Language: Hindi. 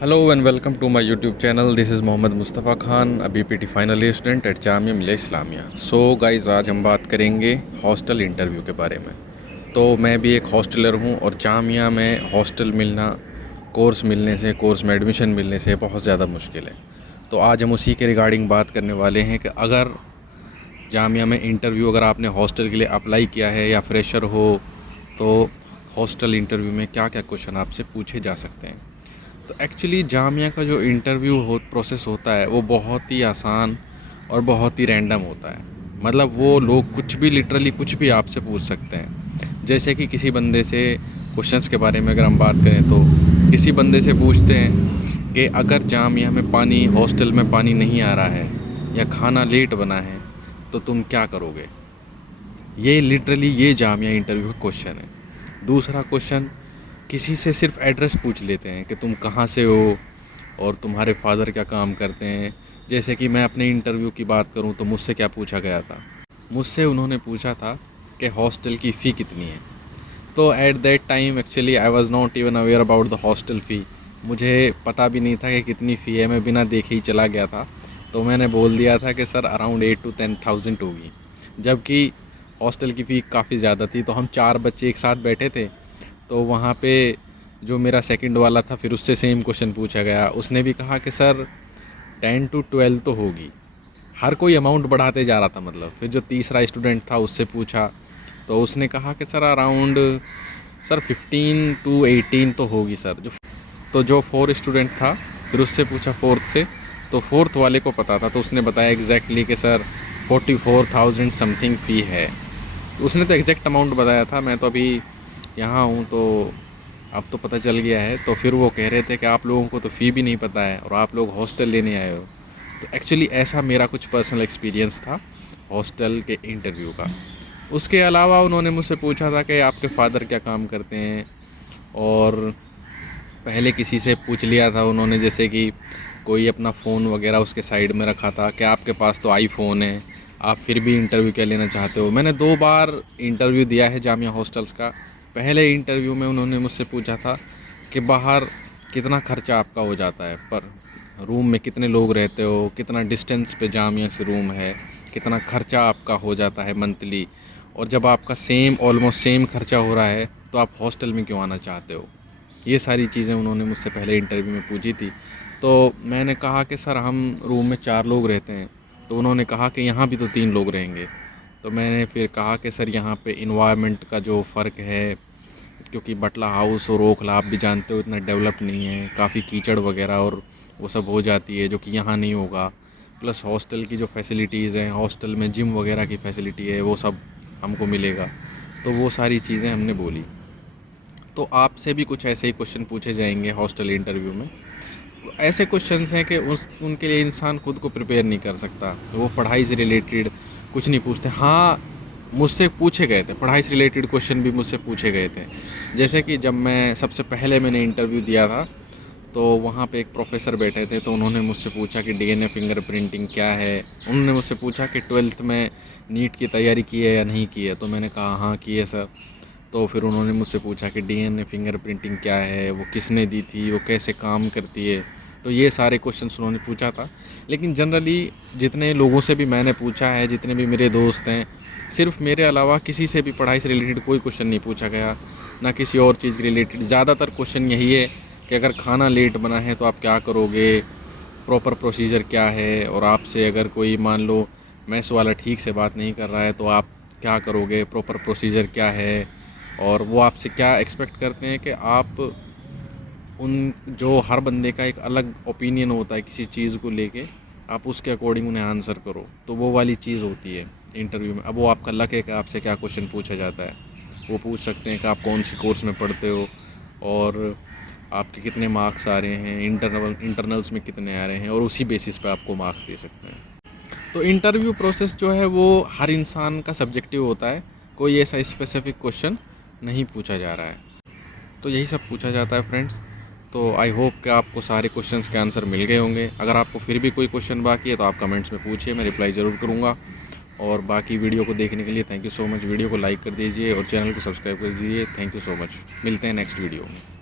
Hello and welcome to my YouTube channel. This is Mohammad Mustafa Khan, अभी PT final year student at Jamia Millia Islamia. So guys, आज हम बात करेंगे हॉस्टल इंटरव्यू के बारे में। तो मैं भी एक हॉस्टलर हूँ और जामिया में हॉस्टल मिलना, कोर्स में एडमिशन मिलने से बहुत ज़्यादा मुश्किल है। तो आज हम उसी के रिगार्डिंग बात करने वाले हैं कि अगर जामिया में इंटरव्यू, अगर आपने हॉस्टल के लिए अप्लाई किया है या फ्रेशर हो, तो हॉस्टल इंटरव्यू में क्या क्या क्वेश्चन आपसे पूछे जा सकते हैं। तो एक्चुअली जामिया का जो इंटरव्यू प्रोसेस होता है वो बहुत ही आसान और बहुत ही रैंडम होता है। मतलब वो लोग कुछ भी, लिटरली कुछ भी आपसे पूछ सकते हैं। जैसे कि किसी बंदे से क्वेश्चंस के बारे में अगर हम बात करें तो किसी बंदे से पूछते हैं कि अगर जामिया में पानी, हॉस्टल में पानी नहीं आ रहा है या खाना लेट बना है तो तुम क्या करोगे। ये लिटरली ये जामिया इंटरव्यू का क्वेश्चन है। दूसरा क्वेश्चन, किसी से सिर्फ एड्रेस पूछ लेते हैं कि तुम कहाँ से हो और तुम्हारे फादर क्या काम करते हैं। जैसे कि मैं अपने इंटरव्यू की बात करूं तो मुझसे क्या पूछा गया था, मुझसे उन्होंने पूछा था कि हॉस्टल की फ़ी कितनी है। तो at that time actually I was not even aware about the hostel fee. मुझे पता भी नहीं था कि कितनी फ़ी है, मैं बिना देखे ही चला गया था। तो मैंने बोल दिया था कि सर अराउंड 8 to 10,000 होगी, जबकि हॉस्टल की फ़ी काफ़ी ज़्यादा थी। तो हम 4 बच्चे एक साथ बैठे थे, तो वहाँ पे जो मेरा सेकंड वाला था, फिर उससे सेम क्वेश्चन पूछा गया। उसने भी कहा कि सर 10 to 12 तो होगी। हर कोई अमाउंट बढ़ाते जा रहा था। मतलब फिर जो तीसरा स्टूडेंट था उससे पूछा तो उसने कहा कि सर अराउंड, सर 15 to 18 तो होगी सर। जो फोर स्टूडेंट था, फिर उससे पूछा फोर्थ से, तो फोर्थ वाले को पता था, तो उसने बताया एग्जैक्टली कि सर 44,000 समथिंग फ़ी है। तो उसने तो एग्जैक्ट अमाउंट बताया था। मैं तो अभी यहाँ हूँ तो अब तो पता चल गया है। तो फिर वो कह रहे थे कि आप लोगों को तो फ़ी भी नहीं पता है और आप लोग हॉस्टल लेने आए हो। तो एक्चुअली ऐसा मेरा कुछ पर्सनल एक्सपीरियंस था हॉस्टल के इंटरव्यू का। उसके अलावा उन्होंने मुझसे पूछा था कि आपके फ़ादर क्या काम करते हैं, और पहले किसी से पूछ लिया था उन्होंने, जैसे कि कोई अपना फ़ोन वगैरह उसके साइड में रखा था कि आपके पास तो आईफ़ोन है, आप फिर भी इंटरव्यू क्या लेना चाहते हो। मैंने 2 बार इंटरव्यू दिया है जामिया हॉस्टल्स का। पहले इंटरव्यू में उन्होंने मुझसे पूछा था कि बाहर कितना खर्चा आपका हो जाता है, पर रूम में कितने लोग रहते हो, कितना डिस्टेंस पे जामिया से रूम है, कितना खर्चा आपका हो जाता है मंथली, और जब आपका सेम, ऑलमोस्ट सेम खर्चा हो रहा है तो आप हॉस्टल में क्यों आना चाहते हो। ये सारी चीज़ें उन्होंने मुझसे पहले इंटरव्यू में पूछी थी। तो मैंने कहा कि सर हम रूम में 4 लोग रहते हैं। तो उन्होंने कहा कि यहाँ भी तो 3 लोग रहेंगे। तो मैंने फिर कहा कि सर यहाँ पे इन्वायरमेंट का जो फ़र्क है, क्योंकि बटला हाउस और ओखला आप भी जानते हो इतना डेवलप नहीं है, काफ़ी कीचड़ वगैरह और वो सब हो जाती है, जो कि यहाँ नहीं होगा। प्लस हॉस्टल की जो फैसिलिटीज़ हैं, हॉस्टल में जिम वगैरह की फैसिलिटी है, वो सब हमको मिलेगा। तो वो सारी चीज़ें हमने बोली। तो आपसे भी कुछ ऐसे ही क्वेश्चन पूछे जाएंगे हॉस्टल इंटरव्यू में। ऐसे क्वेश्चंस हैं कि उनके लिए इंसान खुद को प्रिपेयर नहीं कर सकता। वो पढ़ाई से रिलेटेड कुछ नहीं पूछते। हाँ, मुझसे पूछे गए थे, पढ़ाई से रिलेटेड क्वेश्चन भी मुझसे पूछे गए थे। जैसे कि जब मैं सबसे पहले मैंने इंटरव्यू दिया था, तो वहाँ पे एक प्रोफेसर बैठे थे, तो उन्होंने मुझसे पूछा कि डीएनए फिंगरप्रिंटिंग क्या है। उन्होंने मुझसे पूछा कि 12th में नीट की तैयारी की है या नहीं की है। तो मैंने कहा हाँ की है सर। तो फिर उन्होंने मुझसे पूछा कि डीएनए फिंगरप्रिंटिंग क्या है, वो किसने दी थी, वो कैसे काम करती है। तो ये सारे क्वेश्चंस उन्होंने पूछा था। लेकिन जनरली जितने लोगों से भी मैंने पूछा है, जितने भी मेरे दोस्त हैं, सिर्फ मेरे अलावा किसी से भी पढ़ाई से रिलेटेड कोई क्वेश्चन नहीं पूछा गया, ना किसी और चीज़ के रिलेटेड। ज़्यादातर क्वेश्चन यही है कि अगर खाना लेट बना है तो आप क्या करोगे, प्रॉपर प्रोसीजर क्या है, और आपसे अगर कोई मान लो मैस वाला ठीक से बात नहीं कर रहा है तो आप क्या करोगे, प्रॉपर प्रोसीजर क्या है, और वो आपसे क्या एक्सपेक्ट करते हैं कि आप उन, जो हर बंदे का एक अलग ओपिनियन होता है किसी चीज़ को लेके, आप उसके अकॉर्डिंग उन्हें आंसर करो। तो वो वाली चीज़ होती है इंटरव्यू में। अब वो आपका लक है कि आपसे क्या क्वेश्चन पूछा जाता है। वो पूछ सकते हैं कि आप कौन सी कोर्स में पढ़ते हो, और आपके कितने मार्क्स आ रहे हैं, इंटरनल्स में कितने आ रहे हैं, और उसी बेसिस पे आपको मार्क्स दे सकते हैं। तो इंटरव्यू प्रोसेस जो है वो हर इंसान का सब्जेक्टिव होता है। कोई ऐसा स्पेसिफिक क्वेश्चन नहीं पूछा जा रहा है। तो यही सब पूछा जाता है फ्रेंड्स। तो आई होप कि आपको सारे क्वेश्चंस के आंसर मिल गए होंगे। अगर आपको फिर भी कोई क्वेश्चन बाकी है तो आप कमेंट्स में पूछिए, मैं रिप्लाई ज़रूर करूँगा। और बाकी वीडियो को देखने के लिए thank you so much. Video को लाइक कर दीजिए और चैनल को सब्सक्राइब कर दीजिए। Thank you so much. मिलते हैं नेक्स्ट वीडियो में।